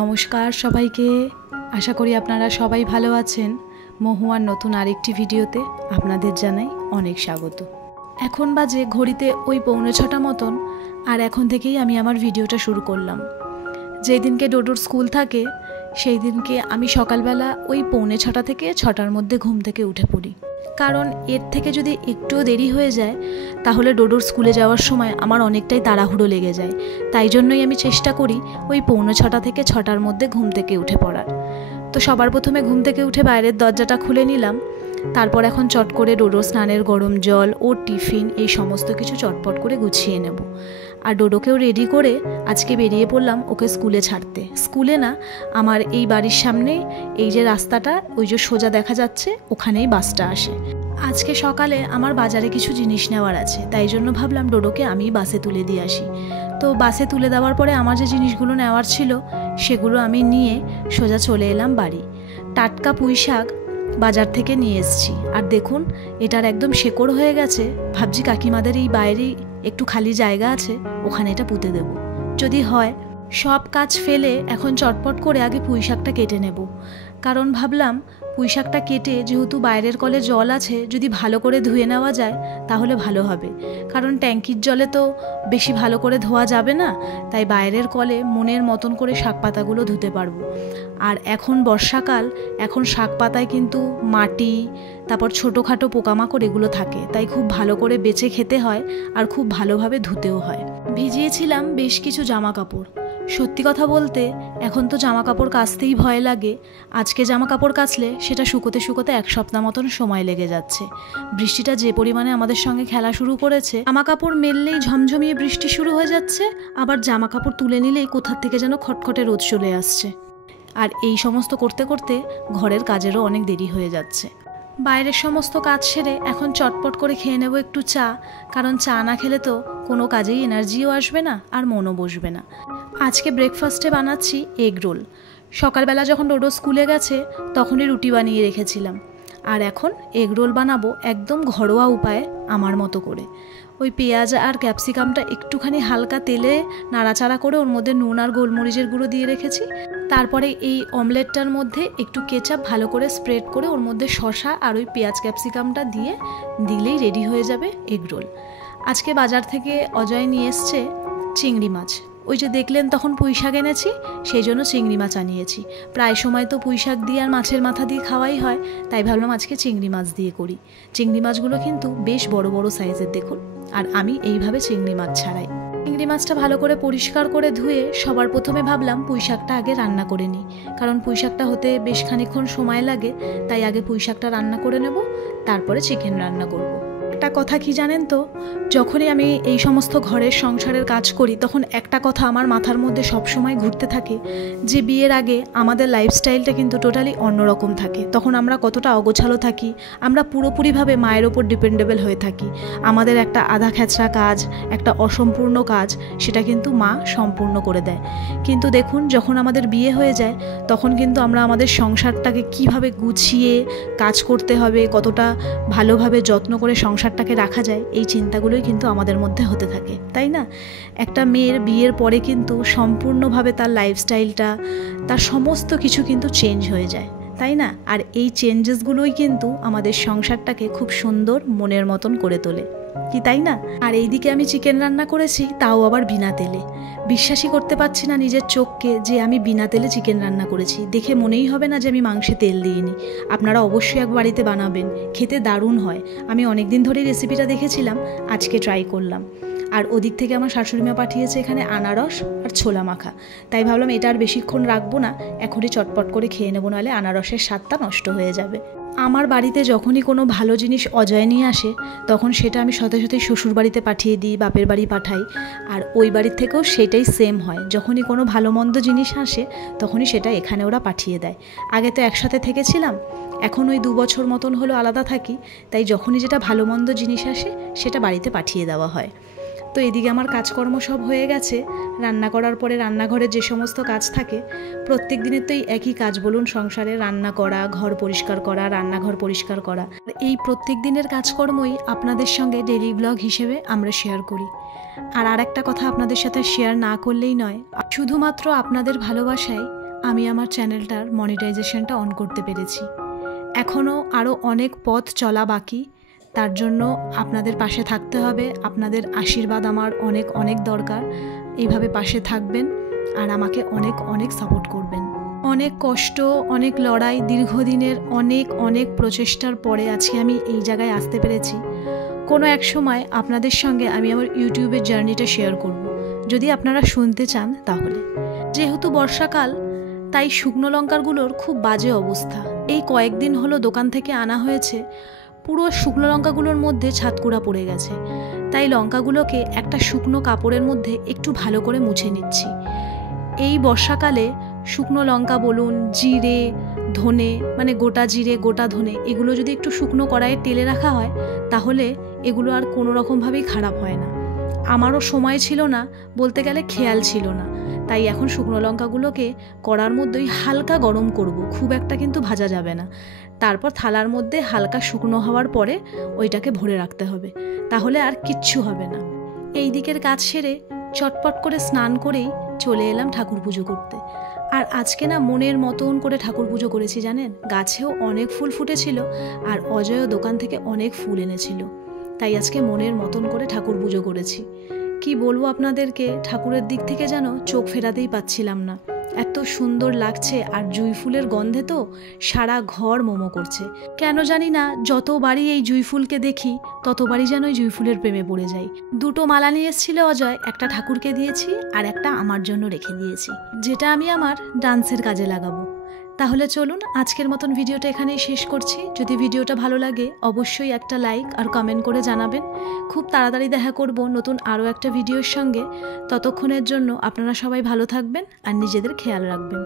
নমস্কার সবাইকে, আশা করি আপনারা সবাই ভালো আছেন। মহুয়ার নতুন আরেকটি ভিডিওতে আপনাদের জানাই অনেক স্বাগত। এখন বাজে ঘড়িতে ওই 6:45 মতন, আর এখন থেকেই আমি আমার ভিডিওটা শুরু করলাম। যেই দিনকে ডোডোর স্কুল থাকে সেই দিনকে আমি সকালবেলা ওই 6:45 থেকে 6টার মধ্যে ঘুম থেকে উঠে পড়ি, কারণ এর থেকে যদি একটুও দেরি হয়ে যায় তাহলে ডোডোর স্কুলে যাওয়ার সময় আমার অনেকটাই তাড়াহুড়ো লেগে যায়। তাই জন্যই আমি চেষ্টা করি ওই 6:45 থেকে 6টার মধ্যে ঘুম থেকে উঠে পড়ার। তো সবার প্রথমে ঘুম থেকে উঠে বাইরের দরজাটা খুলে নিলাম। তারপর এখন চট করে ডোডোর স্নানের গরম জল, ওর টিফিন, এই সমস্ত কিছু চটপট করে গুছিয়ে নেব। আর ডোডোকেও রেডি করে আজকে বেরিয়ে পড়লাম ওকে স্কুলে ছাড়তে। স্কুলে না, আমার এই বাড়ির সামনে এই যে রাস্তাটা, ওই যে সোজা দেখা যাচ্ছে, ওখানেই বাসটা আসে। আজকে সকালে আমার বাজারে কিছু জিনিস নেওয়ার আছে, তাই জন্য ভাবলাম ডোডোকে আমি বাসে তুলে দিয়ে আসি। তো বাসে তুলে দেওয়ার পরে আমার যে জিনিসগুলো নেওয়ার ছিল সেগুলো আমি নিয়ে সোজা চলে এলাম বাড়ি। টাটকা পুঁই শাক বাজার থেকে নিয়ে এসেছি, আর দেখুন এটার একদম শেকড় হয়ে গেছে। ভাবছি কাকিমাদের এই বাইরেই একটু খালি জায়গা আছে, ওখানে এটা পুঁতে দেব যদি হয়। সব কাজ ফেলে এখন চটপট করে আগে পুঁই শাকটা কেটে নেব, কারণ ভাবলাম পুঁই শাকটা কেটে যেহেতু বাইরের কলে জল আছে, যদি ভালো করে ধুয়ে নেওয়া যায় তাহলে ভালো হবে। কারণ ট্যাঙ্কির জলে তো বেশি ভালো করে ধোয়া যাবে না, তাই বাইরের কলে মনের মতন করে শাক পাতাগুলো ধুতে পারবো। আর এখন বর্ষাকাল, এখন শাক পাতায় কিন্তু মাটি, তারপর ছোটোখাটো পোকামাকড় এগুলো থাকে, তাই খুব ভালো করে বেছে খেতে হয় আর খুব ভালোভাবে ধুতেও হয়। ভিজিয়েছিলাম বেশ কিছু জামা কাপড়। সত্যি কথা বলতে এখন তো জামা কাপড় কাচতেই ভয় লাগে। আজকে জামা কাপড় কাচলে সেটা শুকোতে শুকোতে 1 সপ্তাহ মতন সময় লেগে যাচ্ছে। বৃষ্টিটা যে পরিমাণে আমাদের সঙ্গে খেলা শুরু করেছে, জামা কাপড় মেললেই ঝমঝমিয়ে বৃষ্টি শুরু হয়ে যাচ্ছে, আবার জামা কাপড় তুলে নিলেই কোথার থেকে যেন খটখটে রোদ চলে আসছে। আর এই সমস্ত করতে করতে ঘরের কাজেরও অনেক দেরি হয়ে যাচ্ছে। বাইরের সমস্ত কাজ সেরে এখন চটপট করে খেয়ে নেব একটু চা, কারণ চা না খেলে তো কোনো কাজেই এনার্জিও আসবে না আর মনও বসবে না। আজকে ব্রেকফাস্টে বানাচ্ছি এগ রোল। সকালবেলা যখন ডোডো স্কুলে গেছে তখনই রুটি বানিয়ে রেখেছিলাম, আর এখন এগ রোল বানাবো একদম ঘরোয়া উপায়ে, আমার মতো করে। ওই পেঁয়াজ আর ক্যাপসিকামটা একটুখানি হালকা তেলে নাড়াচাড়া করে ওর মধ্যে নুন আর গোলমরিচের গুঁড়ো দিয়ে রেখেছি। তারপরে এই অমলেটটার মধ্যে একটু কেচাপ ভালো করে স্প্রেড করে ওর মধ্যে শসা আর ওই পেঁয়াজ ক্যাপসিকামটা দিয়ে দিলেই রেডি হয়ে যাবে এগ রোল। আজকে বাজার থেকে অজয় নিয়ে এসছে চিংড়ি মাছ। ওই যে দেখলেন তখন পুঁই শাক এনেছি, সেই জন্য চিংড়ি মাছ আনিয়েছি। প্রায় সময় তো পুঁই শাক দিয়ে আর মাছের মাথা দিয়ে খাওয়াই হয়, তাই ভাবলাম আজকে চিংড়ি মাছ দিয়ে করি। চিংড়ি মাছগুলো কিন্তু বেশ বড় বড় সাইজের দেখুন, আর আমি এইভাবে চিংড়ি মাছ ছাড়াই। চিংড়ি মাছটা ভালো করে পরিষ্কার করে ধুয়ে সবার প্রথমে ভাবলাম পুঁই শাকটা আগে রান্না করে নিই, কারণ পুঁই শাকটা হতে বেশ খানিকক্ষণ সময় লাগে, তাই আগে পুঁই শাকটা রান্না করে নেব, তারপরে চিকেন রান্না করব। একটা কথা কি জানেন তো, যখনই আমি এই সমস্ত ঘরের সংসারের কাজ করি তখন একটা কথা আমার মাথার মধ্যে সবসময় ঘুরতে থাকে, যে বিয়ের আগে আমাদের লাইফস্টাইলটা কিন্তু টোটালি অন্যরকম থাকে। তখন আমরা কতটা অগোছালো থাকি, আমরা পুরোপুরিভাবে মায়ের ওপর ডিপেন্ডেবল হয়ে থাকি। আমাদের একটা আধা খেঁচড়া কাজ, একটা অসম্পূর্ণ কাজ, সেটা কিন্তু মা সম্পূর্ণ করে দেয়। কিন্তু দেখুন যখন আমাদের বিয়ে হয়ে যায় তখন কিন্তু আমরা আমাদের সংসারটাকে কিভাবে গুছিয়ে কাজ করতে হবে, কতটা ভালোভাবে যত্ন করে সংসারটাকে রাখা যায়, এই চিন্তাগুলোই কিন্তু আমাদের মধ্যে হতে থাকে, তাই না? একটা মেয়ের বিয়ের পরে কিন্তু সম্পূর্ণভাবে তার লাইফস্টাইলটা, তার সমস্ত কিছু কিন্তু চেঞ্জ হয়ে যায়, তাই না? আর এই চেঞ্জেসগুলোই কিন্তু আমাদের সংসারটাকে খুব সুন্দর মনের মতন করে তোলে, কি তাই না? আর এইদিকে আমি চিকেন রান্না করেছি, তাও আবার বিনা তেলে। বিশ্বাসই করতে পারছি না নিজের চোখকে যে আমি বিনা তেলে চিকেন রান্না করেছি। দেখে মনেই হবে না যে আমি মাংসে তেল দিইনি। আপনারা অবশ্যই এক বাড়িতে বানাবেন, খেতে দারুণ হয়। আমি অনেক দিন ধরেই রেসিপিটা দেখেছিলাম, আজকে ট্রাই করলাম। আর ওদিক থেকে আমার শাশুড়িমা পাঠিয়েছে এখানে আনারস আর ছোলা মাখা, তাই ভাবলাম এটা আর বেশিক্ষণ রাখবো না, এখনই চটপট করে খেয়ে নেবো, নাহলে আনারসের স্বাদটা নষ্ট হয়ে যাবে। আমার বাড়িতে যখনই কোনো ভালো জিনিস অজয় নিয়ে আসে তখন সেটা আমি সাথে সাথে শ্বশুর বাড়িতে পাঠিয়ে দিই, বাপের বাড়ি পাঠাই, আর ওই বাড়ির থেকেও সেটাই সেম হয়। যখনই কোনো ভালো মন্দ জিনিস আসে তখনই সেটা এখানে ওরা পাঠিয়ে দেয়। আগে তো একসাথে থেকেছিলাম, এখন ওই 2 বছর মতন হলো আলাদা থাকি, তাই যখনই যেটা ভালো মন্দ জিনিস আসে সেটা বাড়িতে পাঠিয়ে দেওয়া হয়। তো এদিকে আমার কাজকর্ম সব হয়ে গেছে। রান্না করার পরে রান্নাঘরে যে সমস্ত কাজ থাকে, প্রত্যেক দিনের তো এই একই কাজ বলুন, সংসারে রান্না করা, ঘর পরিষ্কার করা, রান্নাঘর পরিষ্কার করা। এই প্রত্যেক দিনের কাজকর্মই আপনাদের সঙ্গে ডেইলি ব্লগ হিসেবে আমরা শেয়ার করি। আর আরেকটা কথা আপনাদের সাথে শেয়ার না করলেই নয়, শুধুমাত্র আপনাদের ভালোবাসায় আমি আমার চ্যানেলটার মনিটাইজেশনটা অন করতে পেরেছি। এখনও আরও অনেক পথ চলা বাকি, তার জন্য আপনাদের পাশে থাকতে হবে। আপনাদের আশীর্বাদ আমার অনেক অনেক দরকার। এইভাবে পাশে থাকবেন আর আমাকে অনেক অনেক সাপোর্ট করবেন। অনেক কষ্ট, অনেক লড়াই, দীর্ঘদিনের অনেক অনেক প্রচেষ্টার পরে আজকে আমি এই জায়গায় আসতে পেরেছি। কোনো এক সময় আপনাদের সঙ্গে আমি আমার ইউটিউবের জার্নিটা শেয়ার করব, যদি আপনারা শুনতে চান তাহলে। যেহেতু বর্ষাকাল, তাই শুকনো লঙ্কাগুলোর খুব বাজে অবস্থা। এই কয়েকদিন হলো দোকান থেকে আনা হয়েছে, পুরো শুকনো লঙ্কাগুলোর মধ্যে ছাতকুড়া পড়ে গেছে। তাই লঙ্কাগুলোকে একটা শুকনো কাপড়ের মধ্যে একটু ভালো করে মুছে নিচ্ছি। এই বর্ষাকালে শুকনো লঙ্কা বলুন, জিরে, ধনে, মানে গোটা জিরে, গোটা ধনে, এগুলো যদি একটু শুকনো কড়াইয়ে তেলে রাখা হয় তাহলে এগুলো আর কোনো রকমভাবেই খারাপ হয় না। আমারও সময় ছিল না, বলতে গেলে খেয়াল ছিল না, তাই এখন শুকনো লঙ্কাগুলোকে কড়ার মধ্যেই হালকা গরম করব, খুব একটা কিন্তু ভাজা যাবে না। তারপর থালার মধ্যে হালকা শুকনো হওয়ার পরে ওইটাকে ভরে রাখতে হবে, তাহলে আর কিচ্ছু হবে না। এই দিকের কাজ সেরে চটপট করে স্নান করেই চলে এলাম ঠাকুর পুজো করতে। আর আজকে না মনের মতন করে ঠাকুর পুজো করেছি জানেন। গাছেও অনেক ফুল ফুটেছিল আর অজয়ও দোকান থেকে অনেক ফুল এনেছিল, তাই আজকে মনের মতন করে ঠাকুর পুজো করেছি। কি বলবো আপনাদেরকে, ঠাকুরের দিক থেকে যেন চোখ ফেরাতেই পাচ্ছিলাম না, এত সুন্দর লাগছে। আর জুঁই ফুলের গন্ধে তো সারা ঘর মোমো করছে। কেন জানি না, যতবারই এই জুঁই ফুলকে দেখি ততবারই যেন ওই জুঁই ফুলের প্রেমে পড়ে যাই। দুটো মালা নিয়ে এসেছিল অজয়, একটা ঠাকুরকে দিয়েছি আর একটা আমার জন্য রেখে দিয়েছি, যেটা আমি আমার ডান্সের কাজে লাগাবো। তাহলে চলুন আজকের মতন ভিডিওটা এখানেই শেষ করছি। যদি ভিডিওটা ভালো লাগে অবশ্যই একটা লাইক আর কমেন্ট করে জানাবেন। খুব তাড়াতাড়ি দেখা করব নতুন আরও একটা ভিডিওর সঙ্গে। ততক্ষণের জন্য আপনারা সবাই ভালো থাকবেন আর নিজেদের খেয়াল রাখবেন।